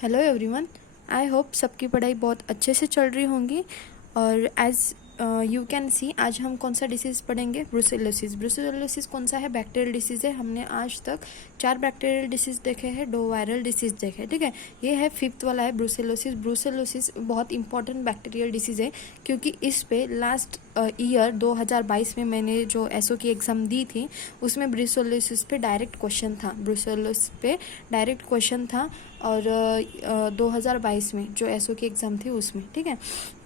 Hello everyone. I hope सबकी पढ़ाई बहुत अच्छे से चल रही होंगी। और एज यू कैन सी आज हम कौन सा डिसीज़ पढ़ेंगे? ब्रुसेलोसिस। ब्रुसेलोसिस कौन सा है? बैक्टीरियल डिसीज़ है। हमने आज तक 4 बैक्टीरियल डिसीज़ देखे हैं, 2 वायरल डिसीज़ देखे, ठीक है। ये है 5th वाला है ब्रुसेलोसिस। ब्रुसेलोसिस बहुत इंपॉर्टेंट बैक्टीरियल डिसीज़ है क्योंकि इस पे लास्ट ईयर 2022 में मैंने जो एसओ की एग्ज़ाम दी थी उसमें ब्रुसेलोसिस पे डायरेक्ट क्वेश्चन था। ब्रुसेलोसिस पे डायरेक्ट क्वेश्चन था और 2022 में जो एसओ की एग्ज़ाम थी उसमें, ठीक है।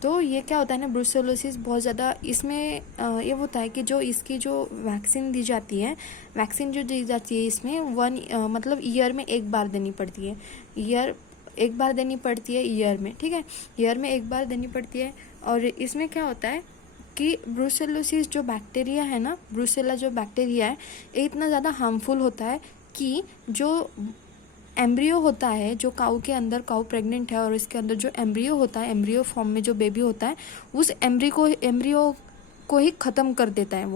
तो ये क्या होता है ना, ब्रुसेलोसिस बहुत ज़्यादा इसमें ये होता है कि जो इसकी जो वैक्सीन दी जाती है, वैक्सीन जो दी जाती है इसमें मतलब ईयर में एक बार देनी पड़ती है। एक बार देनी पड़ती है ईयर में, ठीक है। ईयर में एक बार देनी पड़ती है। और इसमें क्या होता है कि ब्रुसेलोसिस जो बैक्टीरिया है ना, ब्रुसेला जो बैक्टीरिया है, ये इतना ज़्यादा हार्मफुल होता है कि जो एम्ब्रियो होता है, जो काऊ के अंदर, काऊ प्रेग्नेंट है और इसके अंदर जो एम्ब्रियो होता है, एम्ब्रियो फॉर्म में जो बेबी होता है, उस एम्ब्रियो को ही ख़त्म कर देता है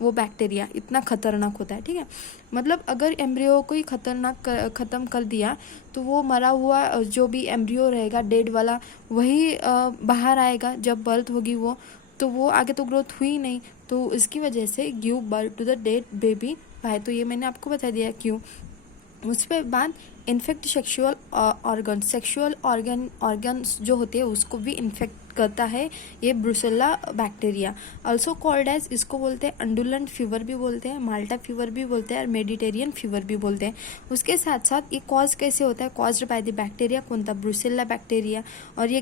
वो बैक्टीरिया। इतना खतरनाक होता है, ठीक है। मतलब अगर एम्ब्रियो को ही ख़त्म कर दिया तो वो मरा हुआ जो भी एम्ब्रियो रहेगा, डेड वाला, वही बाहर आएगा जब बर्थ होगी वो आगे तो ग्रोथ हुई नहीं, तो इसकी वजह से give birth to the dead baby भाई। तो ये मैंने आपको बता दिया क्यों। उसके बाद इन्फेक्ट सेक्सुअल ऑर्गन्स जो होते हैं उसको भी इन्फेक्ट करता है ये brucella bacteria. Also called as, इसको बोलते हैं अंडुलेंट फीवर भी बोलते हैं, माल्टा फीवर भी बोलते हैं और मेडिटेरियन फीवर भी बोलते हैं। उसके साथ साथ ये कॉज कैसे होता है? Caused by the bacteria. कौन था? Brucella bacteria. और ये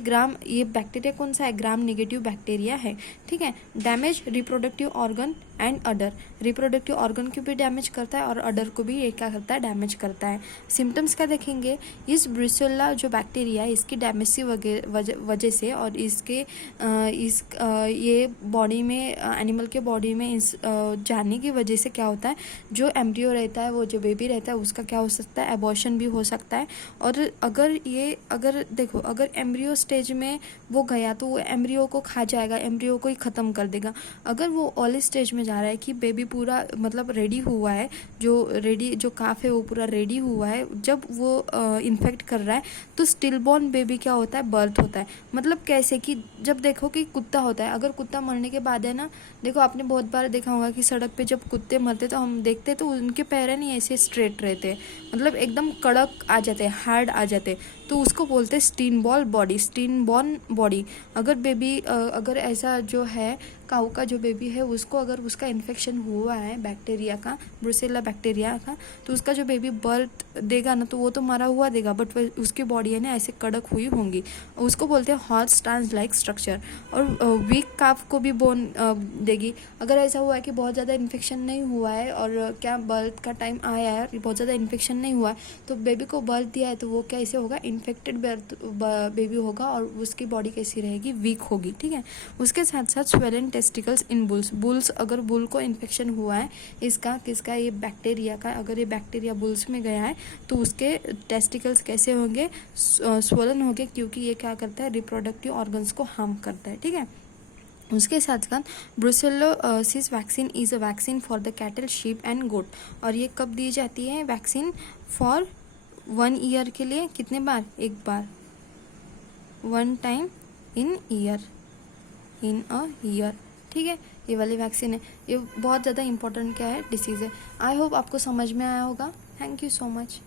बैक्टीरिया कौन सा है? ग्राम नेगेटिव बैक्टीरिया है, ठीक है। Damage reproductive organ and order. Reproductive organ को भी डैमेज करता है और अडर को भी ये क्या करता है? डैमेज करता है। सिम्टम्स क्या देखेंगे? इस ब्रुसेला जो बैक्टीरिया है इसकी डैमेज की वजह से और ये बॉडी में, एनिमल के बॉडी में जाने की वजह से क्या होता है, जो एम्ब्रियो रहता है, वो जो बेबी रहता है, उसका क्या हो सकता है? एबॉर्शन भी हो सकता है। और अगर एम्ब्रियो स्टेज में वो गया तो वो एम्ब्रियो को खा जाएगा, एम्ब्रियो को ही ख़त्म कर देगा। अगर वो अर्ली स्टेज में जा रहा है कि बेबी पूरा मतलब रेडी हुआ है, जो काफ है वो पूरा रेडी हुआ है, जब वो इन्फेक्ट कर रहा है तो स्टिल बॉर्न बेबी क्या होता है? बर्थ होता है। मतलब कैसे कि जब देखो कि कुत्ता होता है, अगर कुत्ता मरने के बाद है ना, देखो आपने बहुत बार देखा होगा कि सड़क पे जब कुत्ते मरते तो हम देखते तो उनके पैर नहीं ऐसे स्ट्रेट रहते, मतलब एकदम कड़क आ जाते, हार्ड आ जाते, तो उसको बोलते हैं स्टीन बॉर्न बॉडी। अगर ऐसा जो है काऊ का जो बेबी है उसको अगर उसका इन्फेक्शन हुआ है बैक्टीरिया का, ब्रुसेला बैक्टीरिया का, तो उसका जो बेबी बर्थ देगा ना तो वो तो मरा हुआ देगा, बट उसकी बॉडी है ना ऐसे कड़क हुई होंगी, उसको बोलते हैं हॉर्स स्टांस लाइक स्ट्रक्चर। और वीक काफ को भी बोन देगी। अगर ऐसा हुआ है कि बहुत ज़्यादा इन्फेक्शन नहीं हुआ है और क्या बर्थ का टाइम आया है, बहुत ज़्यादा इन्फेक्शन नहीं हुआ है, तो बेबी को बर्थ दिया है तो वो कैसे होगा? इन्फेक्टेड बेबी होगा और उसकी बॉडी कैसी रहेगी? वीक होगी, ठीक है। उसके साथ साथ स्वेलन टेस्टिकल्स इन बुल्स। अगर बुल को इन्फेक्शन हुआ है किसका? ये बैक्टीरिया का। अगर ये बैक्टीरिया बुल्स में गया है तो उसके टेस्टिकल्स कैसे होंगे? स्वलन होंगे, क्योंकि ये क्या करता है? रिप्रोडक्टिव ऑर्गन्स को हार्म करता है, ठीक है। उसके साथ साथ brucellosis vaccine is a vaccine for the cattle, sheep and goat. और ये कब दी जाती है वैक्सीन? फॉर 1 ईयर के लिए। कितने बार? एक बार, 1 टाइम इन अ ईयर, ठीक है। ये वाली वैक्सीन है। ये बहुत ज़्यादा इंपॉर्टेंट क्या है? डिसीज़ है। आई होप आपको समझ में आया होगा। Thank you so much.